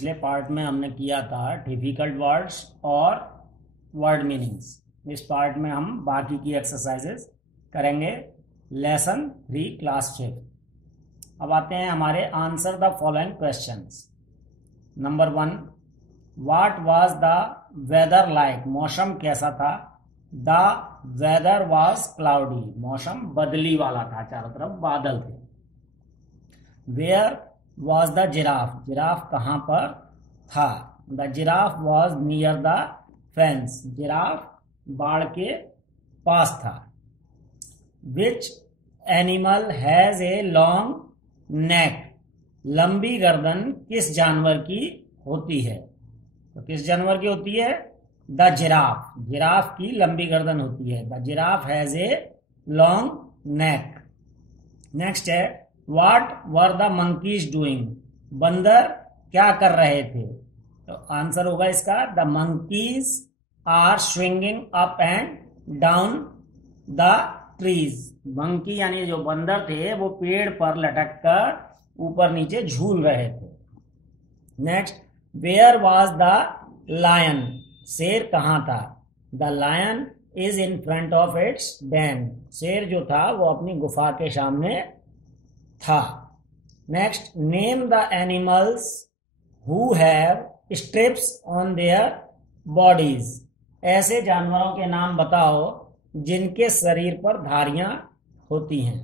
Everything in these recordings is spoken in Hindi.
पिछले पार्ट में हमने किया था डिफिकल्ट वर्ड्स और वर्ड मीनिंग्स। इस पार्ट में हम बाकी की एक्सरसाइजेस करेंगे। Lesson 3 class 5। अब आते हैं हमारे answer the following questions. Number 1, what was the weather like? मौसम कैसा था? The weather was cloudy. मौसम बदली वाला था, चारों तरफ बादल थे। Where was the giraffe? Giraffe कहाँ पर था? The giraffe was near the fence. Giraffe बाड़ के पास था। Which animal has a long नेक? लंबी गर्दन किस जानवर की होती है? तो किस जानवर की होती है? The giraffe. जिराफ की लंबी गर्दन होती है। The giraffe has a long neck. Next है, what were the monkeys doing? बंदर क्या कर रहे थे? तो आंसर होगा इसका, the monkeys are swinging up and down the trees. Monkey यानी जो बंदर थे वो पेड़ पर लटक कर ऊपर नीचे झूल रहे थे। Next, where was the lion? शेर कहाँ था? The lion is in front of its den. शेर जो था वो अपनी गुफा के सामने था। Next, name the animals who have stripes on their bodies. ऐसे जानवरों के नाम बताओ जिनके शरीर पर धारियां होती हैं।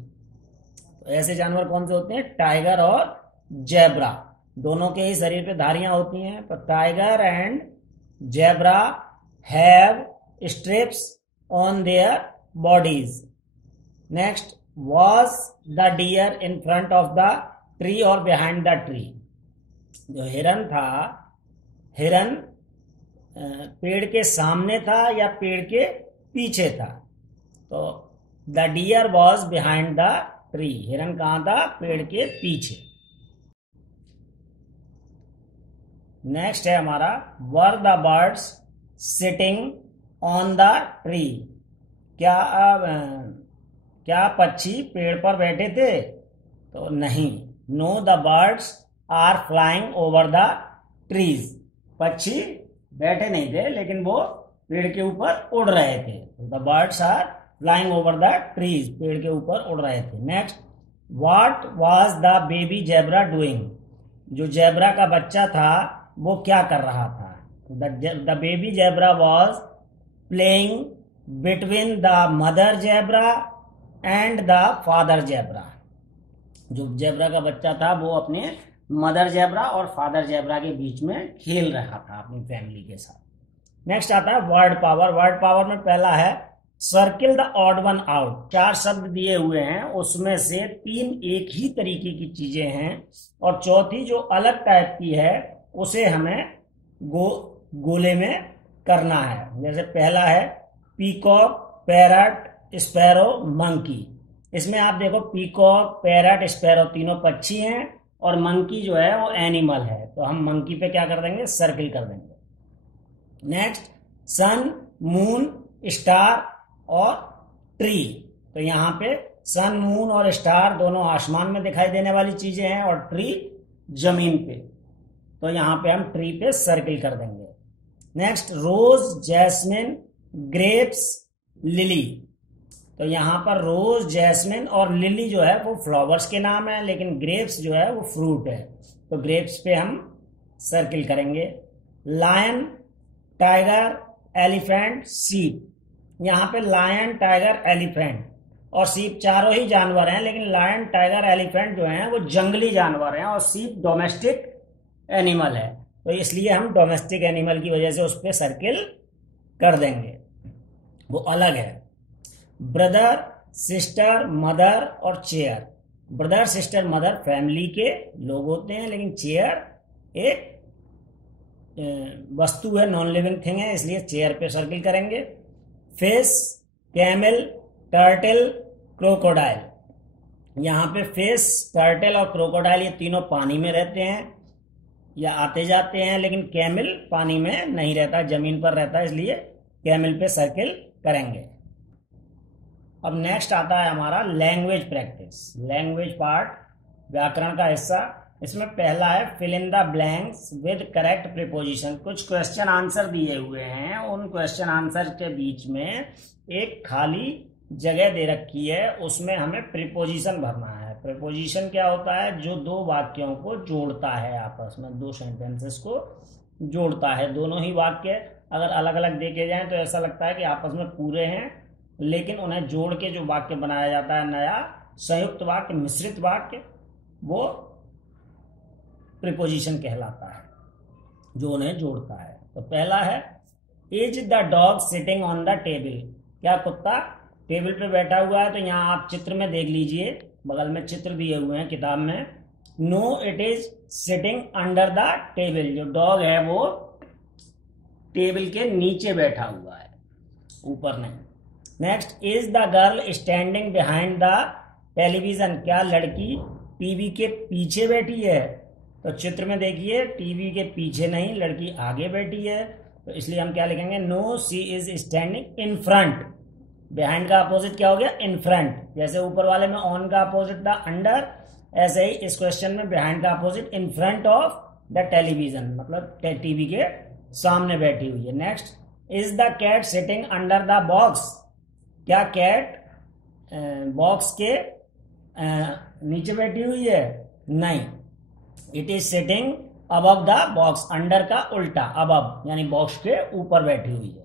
तो ऐसे जानवर कौन से होते हैं? टाइगर और जेब्रा, दोनों के ही शरीर पे धारियां होती हैं। तो tiger and zebra have stripes on their bodies. Next, was the deer in front of the tree or behind the tree? जो हिरन था, हिरन पेड़ के सामने था या पेड़ के पीछे था? तो the deer was behind the tree। हिरन कहाँ था? पेड़ के पीछे। नेक्स्ट है हमारा, were the birds sitting on the tree? क्या पक्षी पेड़ पर बैठे थे? तो नहीं। No, the birds are flying over the trees. पक्षी बैठे नहीं थे लेकिन वो पेड़ के ऊपर उड़ रहे थे। The birds are flying over the trees, पेड़ के ऊपर उड़ रहे थे। Next, what was the baby zebra doing? जो जेब्रा का बच्चा था वो क्या कर रहा था? The baby zebra was playing between the mother zebra and the father zebra. जो जेब्रा का बच्चा था वो अपने मदर जेब्रा और फादर जेब्रा के बीच में खेल रहा था अपनी फैमिली के साथ। नेक्स्ट आता है वर्ड पावर। वर्ड पावर में पहला है, circle the odd one out. 4 शब्द दिए हुए हैं, उसमें से 3 एक ही तरीके की चीजें हैं और चौथी जो अलग टाइप की है उसे हमें गोले में करना है। जैसे पहला है पीकॉक, पैरट, स्पैरो, मंकी। इसमें आप देखो पीकॉक, पैरट, स्पैरो तीनों पक्षी हैं और मंकी जो है वो एनिमल है। तो हम मंकी पे क्या कर देंगे? सर्किल कर देंगे। नेक्स्ट, सन, मून, स्टार और ट्री। तो यहाँ पे सन, मून और स्टार दोनों आसमान में दिखाई देने वाली चीजें हैं और ट्री जमीन पे। तो यहाँ पे हम ट्री पे सर्किल कर देंगे। नेक्स्ट, रोज, जैस्मिन, ग्रेप्स, लिली। तो यहाँ पर रोज, जैस्मिन और लिली जो है वो फ्लावर्स के नाम है, लेकिन ग्रेप्स जो है वो फ्रूट है। तो ग्रेप्स पे हम सर्किल करेंगे। लायन, टाइगर, एलिफेंट, सीप। यहाँ पे लायन, टाइगर, एलिफेंट और सीप चारों ही जानवर हैं, लेकिन लायन, टाइगर, एलिफेंट जो हैं वो जंगली जानवर हैं और सीप डोमेस्टिक एनिमल है। तो इसलिए हम डोमेस्टिक एनिमल की वजह से उस पर सर्किल कर देंगे, वो अलग है। ब्रदर, सिस्टर, मदर और chair. Brother, sister, mother family के लोग होते हैं, लेकिन चेयर एक वस्तु है, नॉन लिविंग थिंग है, इसलिए चेयर पे सर्किल करेंगे। Fish, camel, turtle, crocodile. यहाँ पे फिश, टर्टल और क्रोकोडाइल ये तीनों पानी में रहते हैं या आते जाते हैं, लेकिन कैमल पानी में नहीं रहता, जमीन पर रहता है, इसलिए कैमल पे सर्किल करेंगे। अब नेक्स्ट आता है हमारा लैंग्वेज प्रैक्टिस। लैंग्वेज पार्ट, व्याकरण का हिस्सा। इसमें पहला है fill in the blanks with correct preposition. कुछ क्वेश्चन आंसर दिए हुए हैं, उन क्वेश्चन आंसर के बीच में एक खाली जगह दे रखी है, उसमें हमें प्रीपोजिशन भरना है। प्रीपोजिशन क्या होता है? जो दो वाक्यों को जोड़ता है, आपस में दो सेंटेंसेस को जोड़ता है। दोनों ही वाक्य अगर अलग अलग देखे जाएं तो ऐसा लगता है कि आपस में पूरे हैं, लेकिन उन्हें जोड़ के जो वाक्य बनाया जाता है, नया संयुक्त वाक्य, मिश्रित वाक्य, वो प्रीपोजिशन कहलाता है, जो उन्हें जोड़ता है। तो पहला है is the dog sitting on the table. क्या कुत्ता टेबल पे बैठा हुआ है? तो यहाँ आप चित्र में देख लीजिए, बगल में चित्र दिए हुए हैं किताब में। No, it is sitting under the table. जो डॉग है वो टेबल के नीचे बैठा हुआ है, ऊपर नहीं। Next, is the girl standing behind the television. क्या लड़की टीवी के पीछे बैठी है? तो चित्र में देखिए, टीवी के पीछे नहीं, लड़की आगे बैठी है, तो इसलिए हम क्या लिखेंगे? No, she is standing in front. Behind का अपोजिट क्या हो गया? In front. जैसे ऊपर वाले में ऑन का अपोजिट था अंडर, ऐसे ही इस क्वेश्चन में बिहाइंड का opposite in front of the television, मतलब टीवी के सामने बैठी हुई है। Next, is the cat sitting under the box. क्या कैट बॉक्स के नीचे बैठी हुई है? नहीं, it is sitting above the box. Under का उल्टा, अबव यानी बॉक्स के ऊपर बैठी हुई है।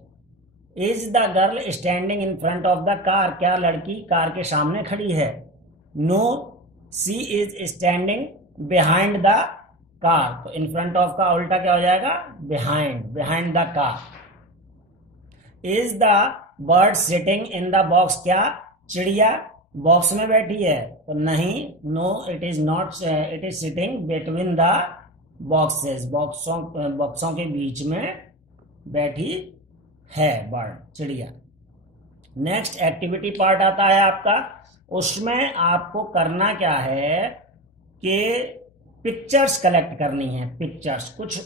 Is the girl standing in front of the car. क्या लड़की कार के सामने खड़ी है? No, she is standing behind the car. तो इन फ्रंट ऑफ का उल्टा क्या हो जाएगा? Behind, behind the car. Is the bird sitting in the box. क्या चिड़िया बॉक्स में बैठी है? तो नहीं, no, it is not, it is sitting between the boxes. बॉक्सों के बीच में बैठी है बर्ड, चिड़िया। नेक्स्ट, एक्टिविटी पार्ट आता है आपका। उसमें आपको करना क्या है कि पिक्चर्स कलेक्ट करनी है। पिक्चर्स कुछ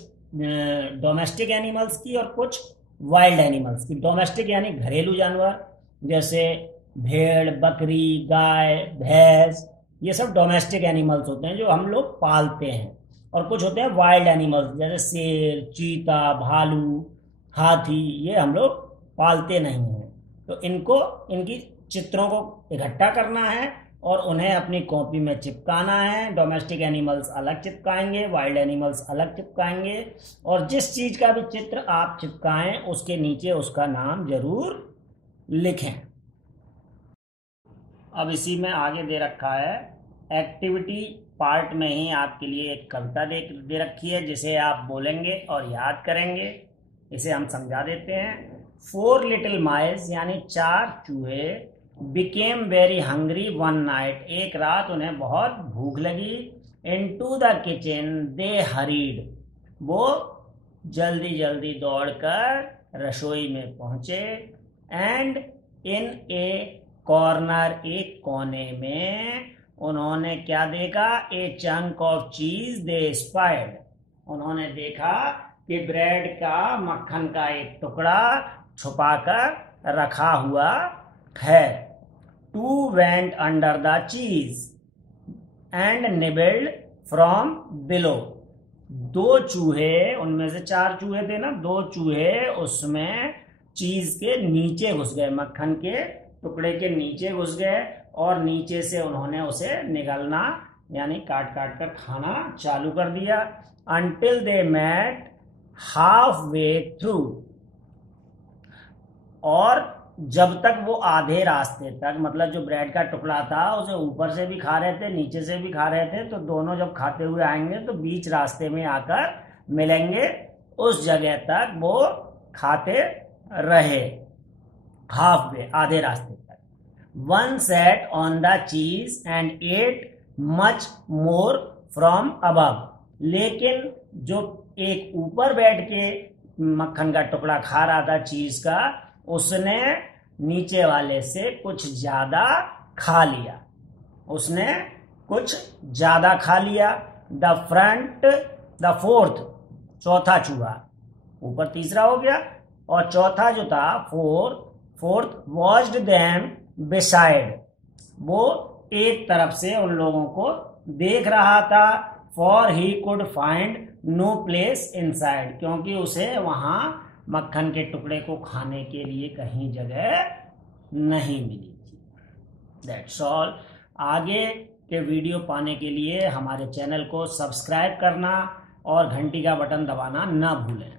डोमेस्टिक एनिमल्स की और कुछ वाइल्ड एनिमल्स की। डोमेस्टिक यानी घरेलू जानवर, जैसे भेड़, बकरी, गाय, भैंस, ये सब डोमेस्टिक एनिमल्स होते हैं जो हम लोग पालते हैं। और कुछ होते हैं वाइल्ड एनिमल्स, जैसे शेर, चीता, भालू, हाथी, ये हम लोग पालते नहीं हैं। तो इनको, इनकी चित्रों को इकट्ठा करना है और उन्हें अपनी कॉपी में चिपकाना है। डोमेस्टिक एनिमल्स अलग चिपकाएंगे, वाइल्ड एनिमल्स अलग चिपकाएंगे, और जिस चीज का भी चित्र आप चिपकाएं उसके नीचे उसका नाम जरूर लिखें। अब इसी में आगे दे रखा है एक्टिविटी पार्ट में ही आपके लिए एक कविता दे रखी है, जिसे आप बोलेंगे और याद करेंगे। इसे हम समझा देते हैं। 4 little mice यानी 4 चूहे became very hungry one night। एक रात उन्हें बहुत भूख लगी। into the kitchen they hurried। वो जल्दी जल्दी दौड़कर रसोई में पहुंचे। and in a corner, एक कोने में उन्होंने क्या देखा? a chunk of cheese they spied। उन्होंने देखा कि ब्रेड का, मक्खन का एक टुकड़ा छुपाकर रखा हुआ है। 2 went under the cheese and nibbled from below। 2 चूहे, उनमें से 4 चूहे थे ना, 2 चूहे उसमें चीज के नीचे घुस गए, मक्खन के टुकड़े के नीचे घुस गए, और नीचे से उन्होंने उसे निगलना यानी काट काट कर खाना चालू कर दिया। until they met halfway through। और जब तक वो आधे रास्ते तक, मतलब जो ब्रेड का टुकड़ा था उसे ऊपर से भी खा रहे थे, नीचे से भी खा रहे थे, तो दोनों जब खाते हुए आएंगे तो बीच रास्ते में आकर मिलेंगे। उस जगह तक वो खाते रहे, हाफवे, आधे रास्ते तक। One sat on the cheese and ate much more from above। लेकिन जो एक ऊपर बैठ के मक्खन का टुकड़ा खा रहा था, चीज का, उसने नीचे वाले से कुछ ज्यादा खा लिया, उसने कुछ ज्यादा खा लिया। द फोर्थ, चौथा चूहा, ऊपर तीसरा हो गया, और चौथा जो था फोर्थ वॉच्ड देम बिसाइड। वो एक तरफ से उन लोगों को देख रहा था। For he could find no place inside, क्योंकि उसे वहां मक्खन के टुकड़े को खाने के लिए कहीं जगह नहीं मिली थी। That's all. आगे के वीडियो पाने के लिए हमारे चैनल को सब्सक्राइब करना और घंटी का बटन दबाना ना भूलें।